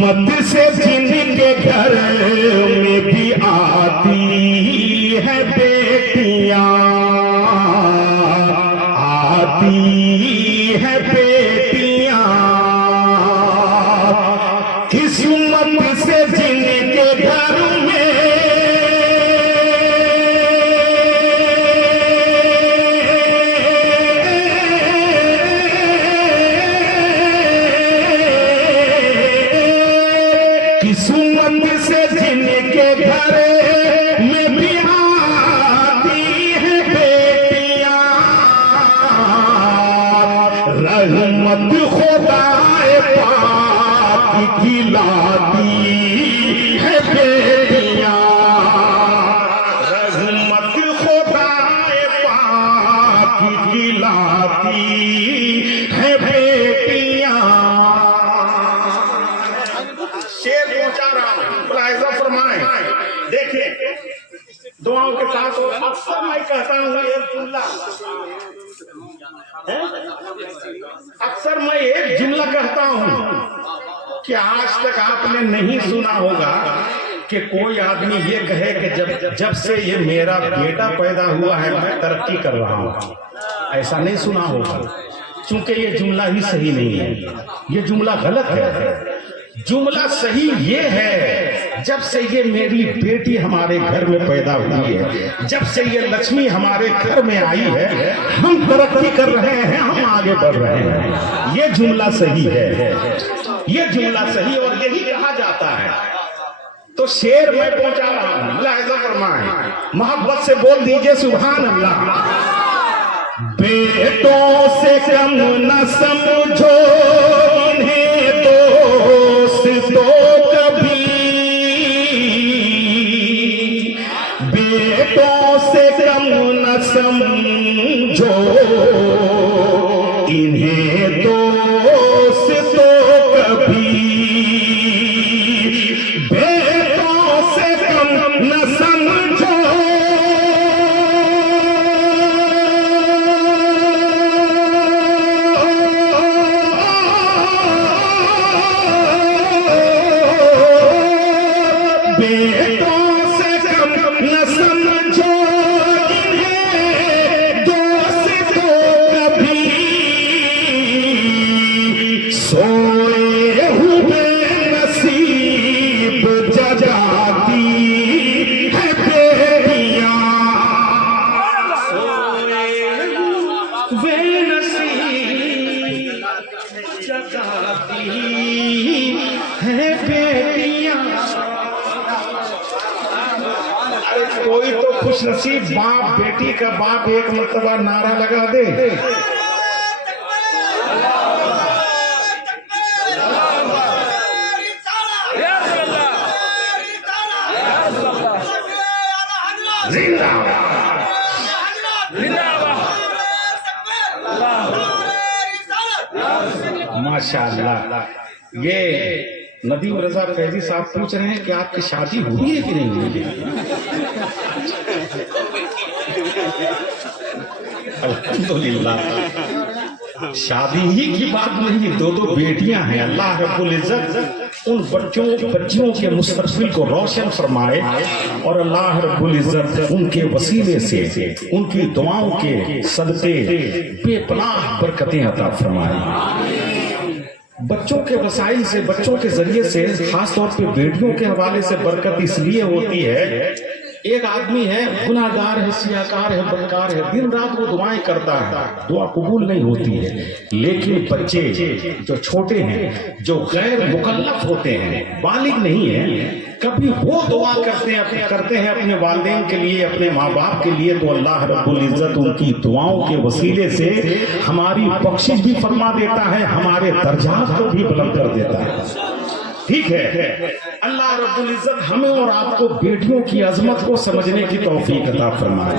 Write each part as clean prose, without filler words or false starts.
किस्मत से जिनके घर में भी आती है बेटियां, आती है बेटियां, किस्मत से जिनके घर में किस्मत से जिनके घर में भी आती है बेटियां, रहमत खुदाए पाक की लाती है बेटियां, रहमत खुदाए पाक की लाती है बेटियां। शेर पहुंचा रहा हूं, मुलाहिजा फरमाएं। देखिए दुआओं के साथ अक्सर मैं कहता हूं एक जुमला, अक्सर मैं एक जुमला कहता हूं कि आज तक आपने नहीं सुना होगा कि कोई आदमी ये कहे कि जब से ये मेरा बेटा पैदा हुआ है मैं तरक्की कर रहा हूं। ऐसा नहीं सुना होगा, क्योंकि ये जुमला ही सही नहीं है, ये जुमला गलत है। जुमला सही ये है, जब से ये मेरी बेटी हमारे घर में पैदा हुई है, जब से ये लक्ष्मी हमारे घर में आई है, हम तरक्की कर रहे हैं, हम आगे बढ़ रहे हैं। ये जुमला सही है, ये जुमला सही और यही कहा जाता है। तो शेर मैं पहुंचा रहा हूं, मुलाहिजा फरमाएं, मोहब्बत से बोल दीजिए सुभान अल्लाह। बेटों से कम न समझो इन्हें दोस्तों कभी, बेटों से कम न समझो इन्हें दोस्तों कभी, बेटों से कम न समझो बेटों से कम न समझो इन्हें दोस्तों कभी, सोए हुए नसीब जगाती है बेटियां, सोए हुए नसीब जगाती है बेटियां। कोई तो खुश नसीब बाप बेटी का बाप एक मर्तबा नारा लगा दे। माशाअल्लाह। ये नदीम रजा फैजी साहब पूछ रहे हैं कि आपकी शादी हुई है कि नहीं हुई है? अल्हम्दुलिल्लाह, शादी ही की बात नहीं, दो बेटियां हैं। अल्लाह रब्बुल इज्जत उन बच्चियों के मुस्तकबिल को रोशन फरमाए और अल्लाह रब्बुल इज्जत उनके वसीले से, उनकी दुआओं के सदके बेपनाह बरकतें अता फरमाए। बच्चों के वसाइल से, बच्चों के जरिए से, खास तौर पे बेटियों के हवाले से बरकत इसलिए होती है, एक आदमी है गुनाहगार है, सियाकार है, बदकार है, दिन रात वो दुआएं करता है, दुआ कबूल नहीं होती है। लेकिन बच्चे जो छोटे हैं, जो गैर मुकल्लफ होते हैं, बालिग नहीं है, कभी वो दुआ करते हैं अपने वालिदैन के लिए, अपने माँ बाप के लिए, तो अल्लाह रब्बुल इज्जत उनकी दुआओं के वसीले से हमारी बख्शिश भी फरमा देता है, हमारे दर्जात को भी बुलंद कर देता है। ठीक है, अल्लाह रब्बुल इज्जत हमें और आपको बेटियों की अजमत को समझने की तौफीक अता फरमाए।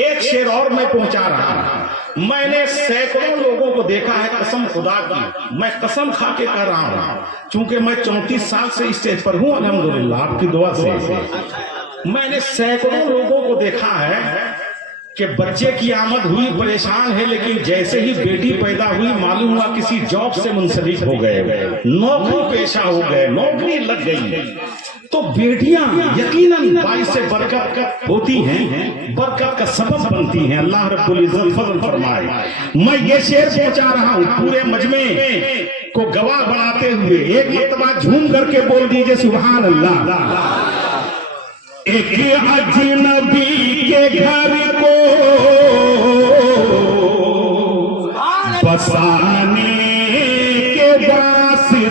एक शेर और मैं पहुंचा रहा हूं, मैंने सैकड़ों लोगों को देखा है, कसम खुदा की, मैं कसम खा के कह रहा हूं, चूंकि मैं 34 साल से स्टेज पर हूं, अल्हम्दुलिल्लाह आपकी दुआ से। मैंने सैकड़ों लोगों को देखा है कि बच्चे की आमद हुई, परेशान है, लेकिन जैसे ही बेटी पैदा हुई मालूम हुआ किसी जॉब से मुंसलिक हो गए, नौकरी पेशा हो गए, नौकरी लग गई। तो बेटियां यकीनन भाई से बरकत होती हैं, बरकत का सबब बनती हैं। अल्लाह रब्बुल इज्जत फजल फरमाए। मैं ये शेर पहुंचा रहा हूं पूरे मजमे को गवाह बनाते हुए, एक मरतबा झूम करके बोल दीजिए सुभान अल्लाह। एक अजनबी के घर को बसाने के वास्ते,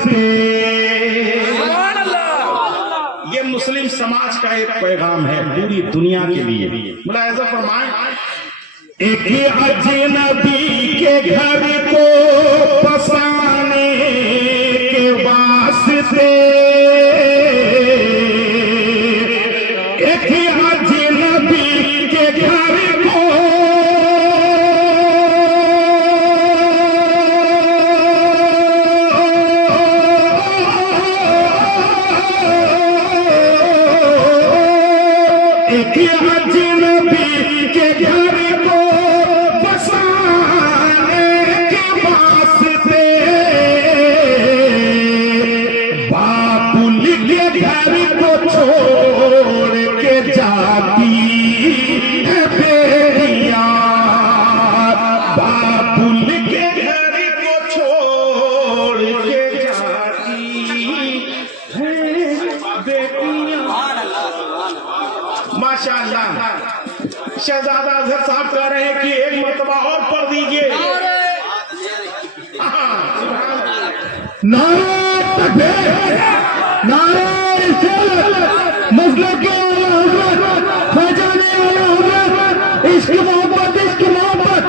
ये मुस्लिम समाज का एक पैगाम है पूरी दुनिया के लिए। मुलाहिजा फरमाएं, एक अजनबी के घर को बसाने के वास्ते, शहजादा अजहर साहब कह रहे हैं कि एक मरतबा और पढ़ दीजिए। नारे तकबीर, नारे रिसालत, मसलक के आला हज़रत, फैजाने आला हज़रत, इश्क मोहब्बत, इश्क मोहब्बत,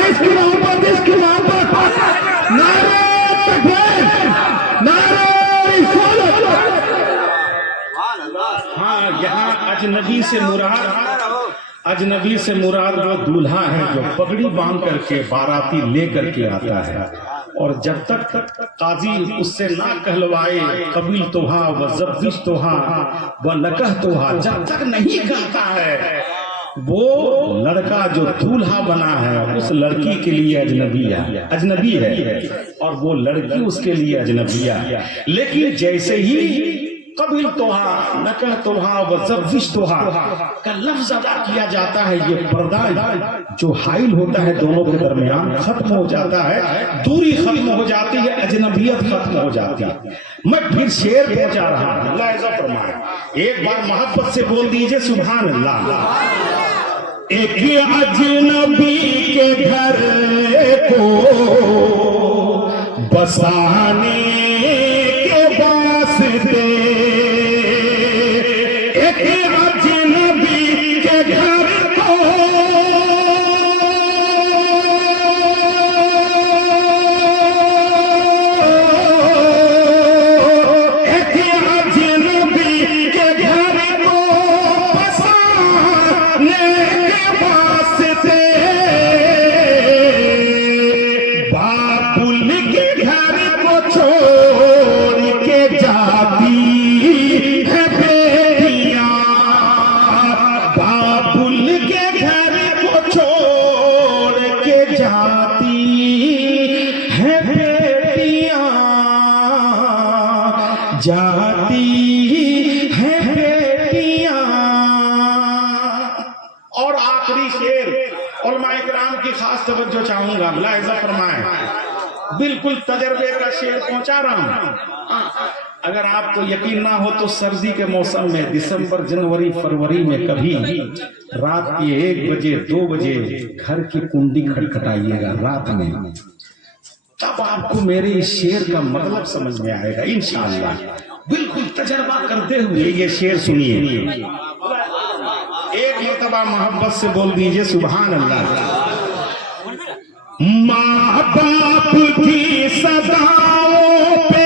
इश्क मोहब्बत, इश्क मोहब्बत, नारे तकबीर, नारे रिसालत। हाँ, यहाँ अजनबी से मुराद वो दूल्हा है जो पगड़ी बांध करके बाराती ले करके आता है, और जब तक काजी उससे ना कहलवाए कबील तोहा व जब्दिश तोहा व नकह तोहा, जब तक नहीं कहता है, वो लड़का जो दूल्हा बना है उस लड़की के लिए अजनबी है और वो लड़की उसके लिए अजनबिया। लेकिन जैसे ही कबील तोहा, नकह तोहा व जब्दिश तोहा का लफ्ज अदा किया जाता है, ये पर्दा जो हाइल होता है दोनों के दरमियान खत्म हो जाता है, दूरी खत्म हो जाती है, अजनबियत खत्म हो जाती है। मैं फिर शेर पहुंचा रहा हूं, अल्लाह इज़्ज़त फरमाए। एक बार मोहब्बत से बोल दीजिए सुभान अल्लाह। एक अजनबी के घर को बसाने के वास्ते, जाती है बेटियां। और आखिरी शेर उलमाए किराम की खास तवज्जो चाहूंगा, मुलाहिजा फरमाएं। बिल्कुल तजर्बे का शेर पहुंचा रहा हूं। अगर आपको यकीन ना हो तो सर्दी के मौसम में दिसंबर, जनवरी, फरवरी में कभी रात के 1 बजे 2 बजे घर की कुंडी खटखटाइएगा रात में, तब आपको मेरे इस शेर का मतलब समझ में आएगा इंशाअल्लाह। बिल्कुल तजर्बा करते हुए ये शेर सुनिए। एक मरतबा मोहब्बत से बोल दीजिए सुभान अल्लाह। माँ बाप की सदाओं पे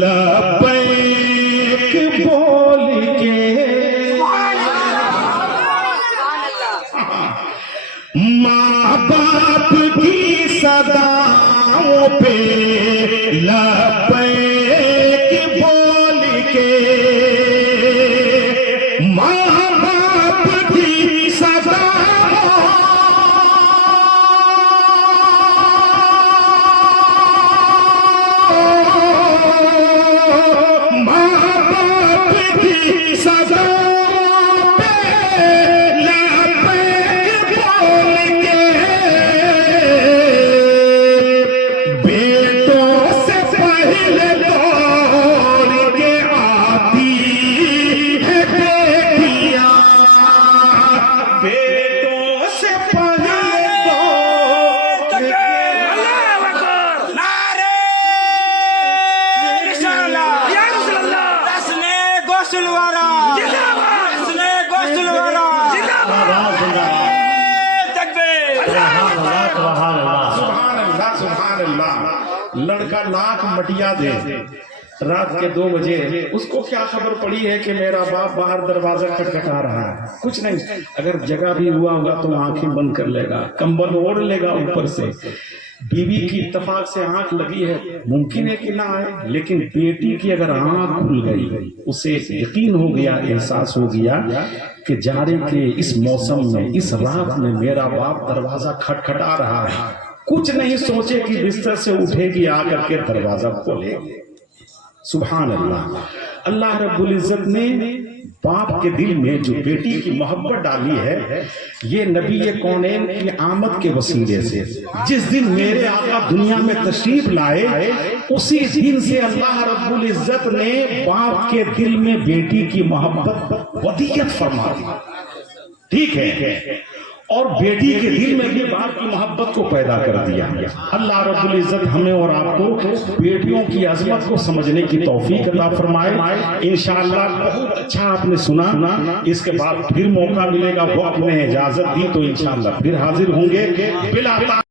लबैक बोल के, माँ बाप की सदाओं पे लबैक बोल के गोसलवारा जिंदाबाद, इसने गोसलवारा सुभान अल्लाह, सुभान अल्लाह। लड़का लाख मटिया दे, रात के 2 बजे उसको क्या खबर पड़ी है कि मेरा बाप बाहर दरवाजा खटखटा रहा है। कुछ नहीं, अगर जगह भी हुआ होगा तो आंखें बंद कर लेगा, कंबल ओढ़ लेगा ऊपर से। बीवी की इत्तेफाक से आंख लगी है, मुमकिन है कि ना आए, लेकिन बेटी की अगर आंख खुल गई, उसे यकीन हो गया, एहसास हो गया कि जाड़े के इस मौसम में, इस रात में मेरा बाप दरवाजा खटखटा रहा है। कुछ नहीं सोचे कि बिस्तर से उठेगी, आकर के दरवाजा खोलेगी। सुभान अल्लाह। अल्लाह रब्बुल इज्जत ने बाप के दिल में जो बेटी की मोहब्बत डाली है, ये नबी कौनैन की आमद के वसीले से, जिस दिन मेरे आका दुनिया में तशरीफ लाए, उसी दिन से अल्लाह रब्बुल इज्जत ने बाप के दिल में बेटी की मोहब्बत वदीयत फरमा दी। ठीक है, और बेटी के दिल में भी बाप की मोहब्बत को पैदा कर दिया। अल्लाह रब्बुल इज्जत हमें और आपको बेटियों की अजमत को समझने की तौफीक अता फरमाए। इंशाअल्लाह बहुत अच्छा आपने सुना, इसके बाद फिर मौका मिलेगा, वक्त ने इजाजत दी तो इंशाअल्लाह फिर हाजिर होंगे। बिला